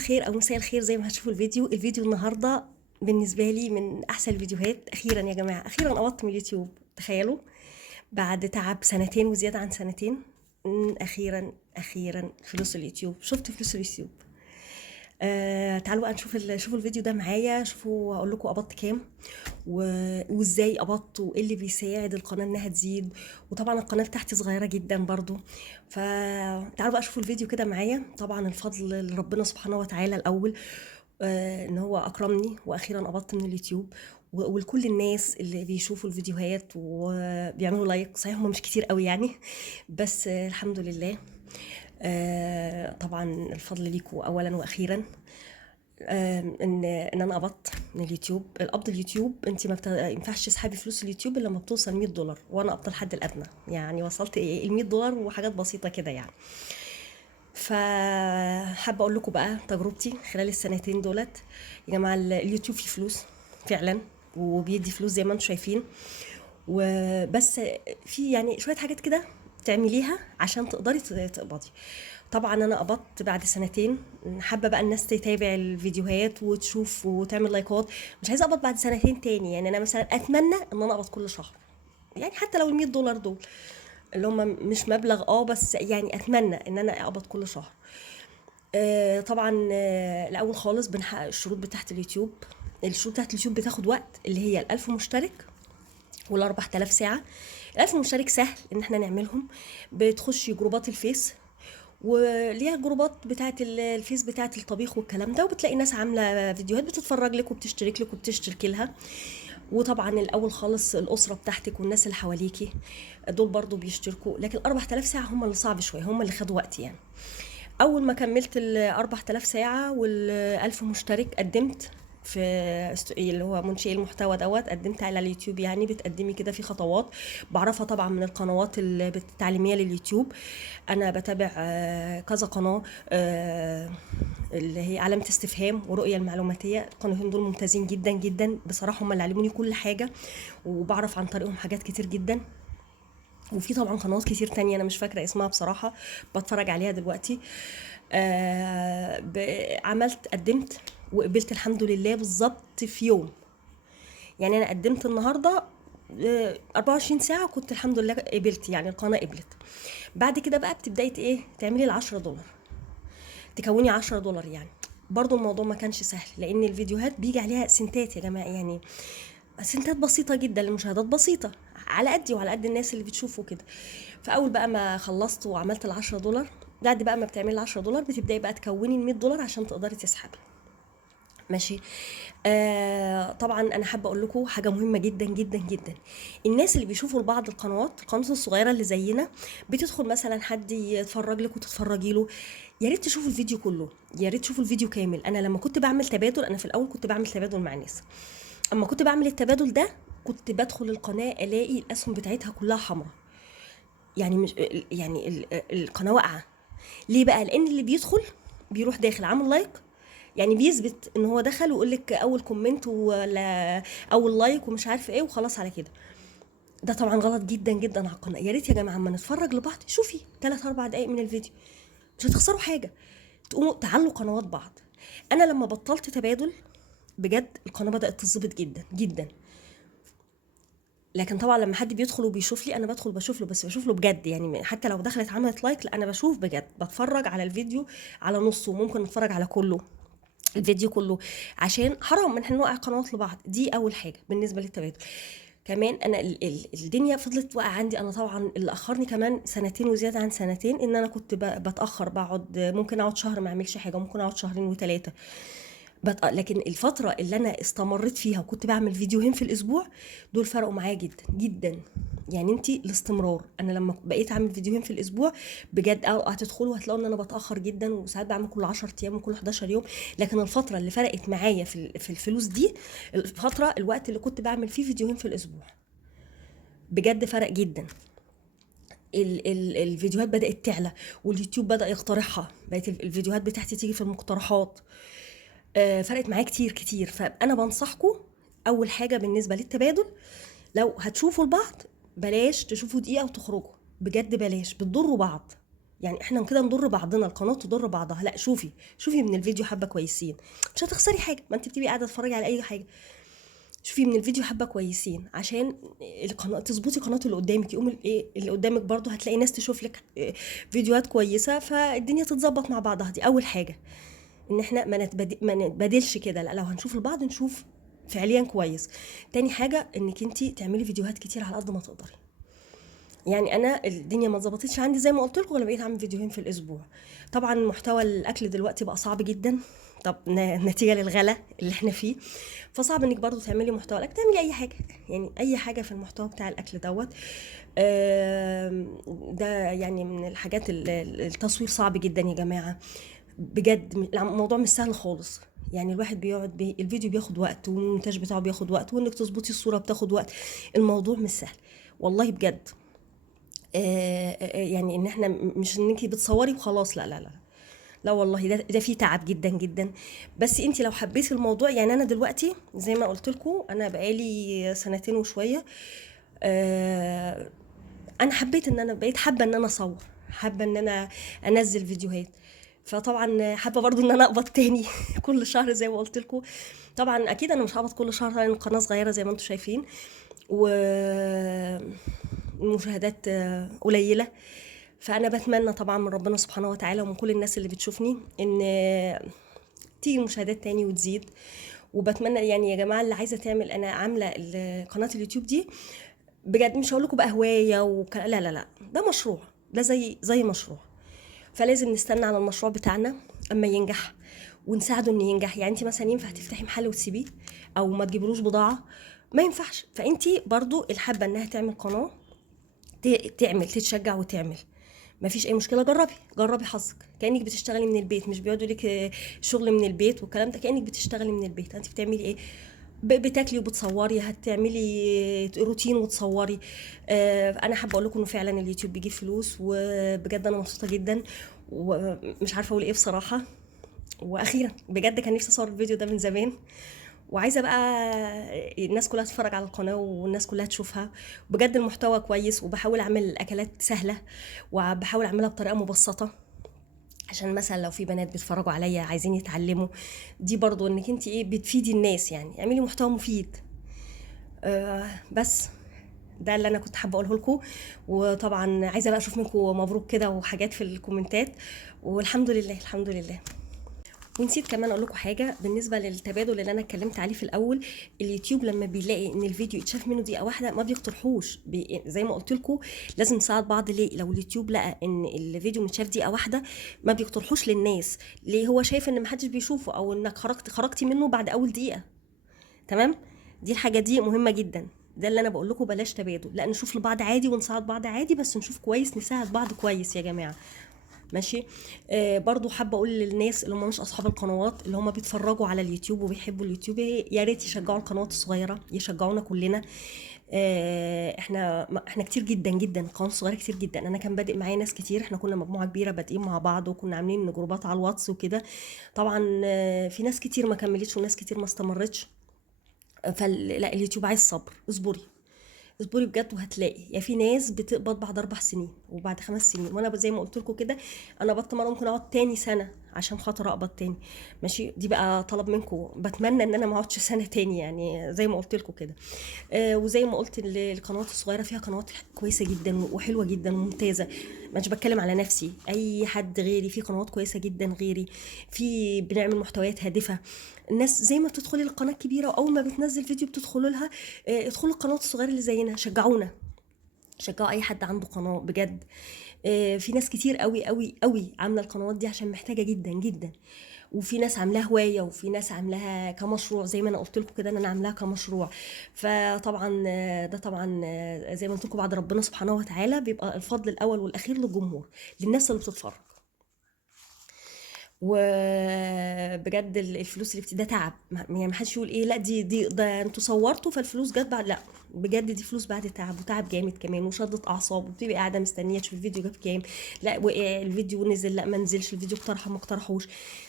الخير او مساء الخير زي ما هتشوفوا الفيديو النهارده بالنسبه لي من احسن الفيديوهات. اخيرا يا جماعه، اخيرا قبضت من اليوتيوب. تخيلوا، بعد تعب سنتين وزياده عن سنتين. اخيرا فلوس اليوتيوب، شفت فلوس اليوتيوب. تعالوا بقى نشوف شوفوا الفيديو ده معايا، شوفوا اقول لكم قبضت كام وازاي قبضت وايه اللي بيساعد القناه انها تزيد. وطبعا القناه بتاعتي صغيره جدا برضو، فتعالوا بقى شوفوا الفيديو كده معايا. طبعا الفضل لربنا سبحانه وتعالى الاول، ان هو اكرمني واخيرا قبضت من اليوتيوب. ولكل الناس اللي بيشوفوا الفيديوهات وبيعملوا لايك، صحيح هم مش كتير قوي يعني، بس الحمد لله. طبعا الفضل ليكم اولا واخيرا. ان انا قبضت من اليوتيوب. القبض اليوتيوب انت ما ينفعش تسحبي فلوس اليوتيوب الا لما بتوصل $100، وانا قبضت الحد الادنى، يعني وصلت ال $100 وحاجات بسيطه كده يعني. فحابه اقول لكم بقى تجربتي خلال السنتين دولت. يا جماعه اليوتيوب فيه فلوس فعلا، وبيدي فلوس زي ما انتم شايفين، وبس في يعني شويه حاجات كده تعمليها عشان تقدري تقبضي. طبعا انا قبضت بعد سنتين. حابه بقى الناس تتابع الفيديوهات وتشوف وتعمل لايكات. مش عايزه اقبض بعد سنتين تاني، يعني انا مثلا اتمنى ان انا اقبض كل شهر، يعني حتى لو $100 دول اللي هم مش مبلغ، بس يعني اتمنى ان انا اقبض كل شهر. طبعا الاول خالص بنحقق الشروط بتاعت اليوتيوب. الشروط بتاعت اليوتيوب بتاخد وقت، اللي هي ال1000 مشترك وال4000 ساعه. ال1000 مشترك سهل ان احنا نعملهم. بتخشي جروبات الفيس، وليها جروبات بتاعه الفيس بتاعه الطبيخ والكلام ده، وبتلاقي ناس عامله فيديوهات بتتفرج لك وبتشترك لك وبتشتركي لها. وطبعا الاول خالص الاسره بتاعتك والناس اللي حواليكي دول برضو بيشتركوا. لكن 4000 ساعه هم اللي صعب شويه، هم اللي خدوا وقت يعني. اول ما كملت ال 4000 ساعه وال1000 مشترك، قدمت في اللي هو منشئ المحتوى دوت. قدمت على اليوتيوب، يعني بتقدمي كده في خطوات بعرفها طبعا من القنوات التعليميه لليوتيوب. انا بتابع كذا قناه، اللي هي علامه استفهام ورؤيه المعلوماتيه. القناتين دول ممتازين جدا جدا بصراحه، هم اللي علموني كل حاجه، وبعرف عن طريقهم حاجات كتير جدا. وفي طبعا قنوات كتير تانية انا مش فاكره اسمها بصراحه، بتفرج عليها دلوقتي. عملت، قدمت وقبلت الحمد لله بالظبط في يوم. يعني انا قدمت النهارده 24 ساعه كنت الحمد لله قبلت، يعني القناه قبلت. بعد كده بقى بتبداي ايه، تعملي $10، تكوني $10 يعني. برضو الموضوع ما كانش سهل، لان الفيديوهات بيجي عليها سنتات يا جماعه، يعني سنتات بسيطه جدا، المشاهدات بسيطه على قدي وعلى قد الناس اللي بتشوفوا كده. فاول بقى ما خلصت وعملت $10، بعد بقى ما بتعملي $10 بتبداي بقى تكوني $100 عشان تقدري تسحبي. ماشي. طبعا انا حابه اقول لكم حاجه مهمه جدا جدا جدا. الناس اللي بيشوفوا بعض القنوات الصغيره اللي زينا، بتدخل مثلا حد يتفرج لك وتتفرجي له، يا ريت تشوفوا الفيديو كله، يا ريت تشوفوا الفيديو كامل. انا لما كنت بعمل تبادل، انا في الاول كنت بعمل تبادل مع ناس. اما كنت بعمل التبادل ده كنت بدخل القناه الاقي الاسهم بتاعتها كلها حمراء، يعني مش يعني القناه واقعه. ليه بقى؟ لان اللي بيدخل بيروح داخل عامل لايك، يعني بيثبت ان هو دخل ويقول لك اول كومنت ولا اول لايك ومش عارف ايه وخلاص على كده. ده طبعا غلط جدا جدا على القناه. يا ريت يا جماعه اما نتفرج لبعض، شوفي 3 4 دقائق من الفيديو، مش هتخسروا حاجه، تقوموا تعلوا قنوات بعض. انا لما بطلت تبادل بجد القناه بدات تظبط جدا جدا. لكن طبعا لما حد بيدخل وبيشوف لي، انا بدخل بشوف له، بس بشوف له بجد، يعني حتى لو دخلت عملت لايك، لا انا بشوف بجد، بتفرج على الفيديو على نصه، وممكن اتفرج على كله، الفيديو كله، عشان حرام ان احنا نوقع قنوات لبعض. دي اول حاجه بالنسبه للتبادل. كمان انا الدنيا فضلت واقعه عندي. انا طبعا اللي اخرني كمان سنتين وزياده عن سنتين ان انا كنت بتاخر، بقعد ممكن اقعد شهر ما اعملش حاجه، ممكن اقعد شهرين وثلاثه. لكن الفترة اللي أنا استمريت فيها وكنت بعمل فيديوهين في الأسبوع، دول فرقوا معايا جدا جدا. يعني انتي الاستمرار، انا لما بقيت اعمل فيديوهين في الاسبوع بجد، هتدخلوا هتلاقوا ان انا بتاخر جدا، وساعات بعمل كل 10 ايام وكل 11 يوم. لكن الفتره اللي فرقت معايا في الفلوس دي، الوقت اللي كنت بعمل فيه فيديوهين في الاسبوع، بجد فرق جدا. الفيديوهات بدات تعلى، واليوتيوب بدا يقترحها، بقت الفيديوهات بتاعتي تيجي في المقترحات. فرقت معايا كتير كتير. فانا بنصحكم اول حاجه بالنسبه للتبادل، لو هتشوفوا البعض بلاش تشوفوا دقيقه وتخرجوا، بجد بلاش، بتضروا بعض. يعني احنا كده نضر بعضنا، القناه تضر بعضها. لا، شوفي من الفيديو حبه كويسين، مش هتخسري حاجه، ما انت بتبقي قاعده تتفرجي على اي حاجه. شوفي من الفيديو حبه كويسين عشان القناه تظبطي قناه اللي قدامك، يقوم الايه اللي قدامك برضو هتلاقي ناس تشوف لك فيديوهات كويسه، فالدنيا تتظبط مع بعضها. دي اول حاجه، ان احنا ما نتبادلش كده، لا، لو هنشوف البعض نشوف فعليا كويس. تاني حاجه انك انت تعملي فيديوهات كتير على قد ما تقدري. يعني انا الدنيا ما اتظبطتش عندي زي ما قلت لكم، انا بقيت اعمل فيديوهين في الاسبوع. طبعا محتوى الاكل دلوقتي بقى صعب جدا، طب نتيجه للغلا اللي احنا فيه، فصعب انك برضو تعملي محتوى الاكل، تعملي اي حاجه، يعني اي حاجه في المحتوى بتاع الاكل دوت. ده يعني من الحاجات التصوير صعب جدا يا جماعه، بجد الموضوع مش سهل خالص. يعني الواحد بيقعد الفيديو بياخد وقت، والمونتاج بتاعه بياخد وقت، وانك تظبطي الصوره بتاخد وقت. الموضوع مش سهل والله بجد. يعني ان احنا مش انك بتصوري وخلاص، لا لا لا، لا والله، ده فيه تعب جدا جدا. بس انت لو حبيتي الموضوع، يعني انا دلوقتي زي ما قلت لكم انا بقالي سنتين وشويه. آه، انا حبيت ان انا بقيت حابه ان انا اصور، حابه ان انا انزل فيديوهات. فطبعا حابه برضو ان انا اقبض تاني كل شهر زي ما قلت لكم. طبعا اكيد انا مش هقبض كل شهر لان القناه صغيره زي ما انتم شايفين، والمشاهدات قليله. فانا بتمنى طبعا من ربنا سبحانه وتعالى ومن كل الناس اللي بتشوفني ان تيجي المشاهدات تاني وتزيد. وبتمنى يعني يا جماعه اللي عايزه تعمل، انا عامله قناه اليوتيوب دي بجد، مش هقول لكم بقى هوايه لا لا لا، ده مشروع، ده زي مشروع. فلازم نستنى على المشروع بتاعنا اما ينجح ونساعده انه ينجح. يعني انت مثلا ينفع تفتحي محل وتسيبيه او ما تجيبلوش بضاعه؟ ما ينفعش. فانت برضو الحابه انها تعمل قناه، تتشجع وتعمل، ما فيش اي مشكله. جربي حظك، كانك بتشتغلي من البيت، مش بيقعدوا لك شغل من البيت والكلام ده، كانك بتشتغلي من البيت. انت بتعملي ايه؟ بتاكلي وبتصوري، هتعملي روتين وتصوري. انا حابه اقول لكم انه فعلا اليوتيوب بيجيب فلوس، وبجد انا مبسوطه جدا ومش عارفه اقول ايه بصراحه. واخيرا بجد كان نفسي اصور الفيديو ده من زمان، وعايزه بقى الناس كلها تتفرج على القناه والناس كلها تشوفها. بجد المحتوى كويس، وبحاول اعمل اكلات سهله وبحاول اعملها بطريقه مبسطه، عشان مثلا لو في بنات بيتفرجوا عليا عايزين يتعلموا. دي برضو انك انت ايه بتفيدي الناس، يعني اعملي محتوى مفيد. بس ده اللي انا كنت حابه اقوله لكم. وطبعا عايزه بقى اشوف منكم مبروك كده وحاجات في الكومنتات، والحمد لله الحمد لله. ونسيت كمان اقول لكم حاجه بالنسبه للتبادل اللي انا اتكلمت عليه في الاول. اليوتيوب لما بيلاقي ان الفيديو اتشاف منه دقيقه واحده ما بيقترحوش، زي ما قلت لكم لازم نساعد بعض. ليه؟ لو اليوتيوب لقى ان الفيديو متشاف دقيقه واحده ما بيقترحوش للناس. ليه؟ هو شايف ان محدش بيشوفه، او انك خرجتي منه بعد اول دقيقه. تمام؟ دي الحاجه دي مهمه جدا. ده اللي انا بقول لكم، بلاش تبادل، لا نشوف لبعض عادي ونساعد بعض عادي، بس نشوف كويس، نساعد بعض كويس يا جماعه. ماشي. برضو حابه اقول للناس اللي هم مش اصحاب القنوات، اللي هم بيتفرجوا على اليوتيوب وبيحبوا اليوتيوب، يا ريت يشجعوا القنوات الصغيره، يشجعونا كلنا. احنا كتير جدا جدا، القنوات الصغيره كتير جدا. انا كان بادئ معايا ناس كتير، احنا كنا مجموعه كبيره بادئين مع بعض، وكنا عاملين جروبات على الواتس وكده. طبعا في ناس كتير ما كملتش وناس كتير ما استمرتش. فلا، اليوتيوب عايز صبر، اصبري بجد وهتلاقي. يا في ناس بتقبض بعد 4 سنين وبعد 5 سنين، وانا زي ما قلت لكم كده، انا بطل مره ممكن اقعد تاني سنه عشان خاطر اقبض تاني. ماشي، دي بقى طلب منكم، بتمنى ان انا ما اقعدش سنه تاني، يعني زي ما قلت لكم كده. وزي ما قلت القنوات الصغيره فيها قنوات كويسه جدا وحلوه جدا وممتازه. مش بتكلم على نفسي، اي حد غيري في قنوات كويسه جدا غيري، في بنعمل محتويات هادفه. الناس زي ما بتدخلي القناه الكبيره واول ما بتنزل فيديو بتدخلوا لها، ادخلوا القنوات الصغيره اللي زينا، شجعونا، شجعوا اي حد عنده قناه بجد. في ناس كتير قوي قوي قوي عامله القنوات دي عشان محتاجه جدا جدا. وفي ناس عاملاها هوايه، وفي ناس عاملاها كمشروع، زي ما انا قلت لكم كده ان انا عاملاها كمشروع. فطبعا ده طبعا زي ما قلت لكم بعد ربنا سبحانه وتعالى بيبقى الفضل الاول والاخير للجمهور، للناس اللي بتتفرج. وبجد الفلوس اللي ده تعب، يعني ما حدش يقول ايه لا دي ده انتوا صورتوا فالفلوس جت بعد، لا بجد دي فلوس بعد تعب، وتعب جامد كمان، وشدة اعصاب، وبتبقي قاعده مستنيه تشوف الفيديو جاب كام، لا وقع الفيديو نزل، لا ما نزلش الفيديو، اقترحوا ما اقترحوش.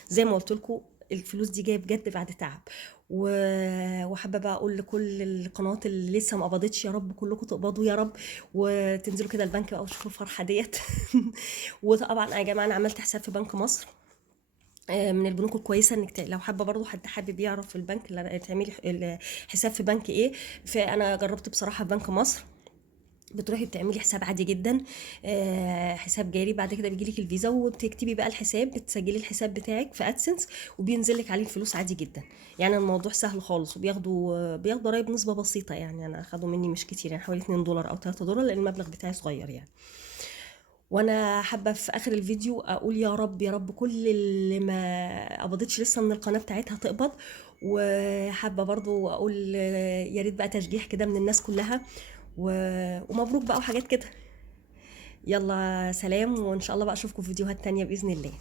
زي ما قلت لكم الفلوس دي جايه بجد بعد تعب. وحابه بقى اقول لكل القنوات اللي لسه ما قبضتش، يا رب كلكم تقبضوا يا رب، وتنزلوا كده البنك بقى وتشوفوا الفرحه ديت. وطبعا يا جماعه انا عملت حساب في بنك مصر، من البنوك الكويسه انك لو حابه برضو حد حابب يعرف في البنك تعملي حساب في بنك ايه. فانا جربت بصراحه في بنك مصر. بتروحي بتعملي حساب عادي جدا، حساب جاري. بعد كده بيجيلك الفيزا وبتكتبي بقى الحساب، بتسجلي الحساب بتاعك في ادسنس وبينزل لك عليه الفلوس عادي جدا. يعني الموضوع سهل خالص، وبياخدوا ضرايب نسبه بسيطه، يعني انا اخدوا مني مش كتير، يعني حوالي 2 دولار او 3 دولار لان المبلغ بتاعي صغير يعني. وانا حابه في اخر الفيديو اقول يا رب يا رب كل اللي ما قبضتش لسه من القناه بتاعتها تقبض. وحابه برضو اقول يا ريت بقى تشجيع كده من الناس كلها، ومبروك بقى وحاجات كده. يلا سلام، وان شاء الله بقى اشوفكم في فيديوهات تانية باذن الله.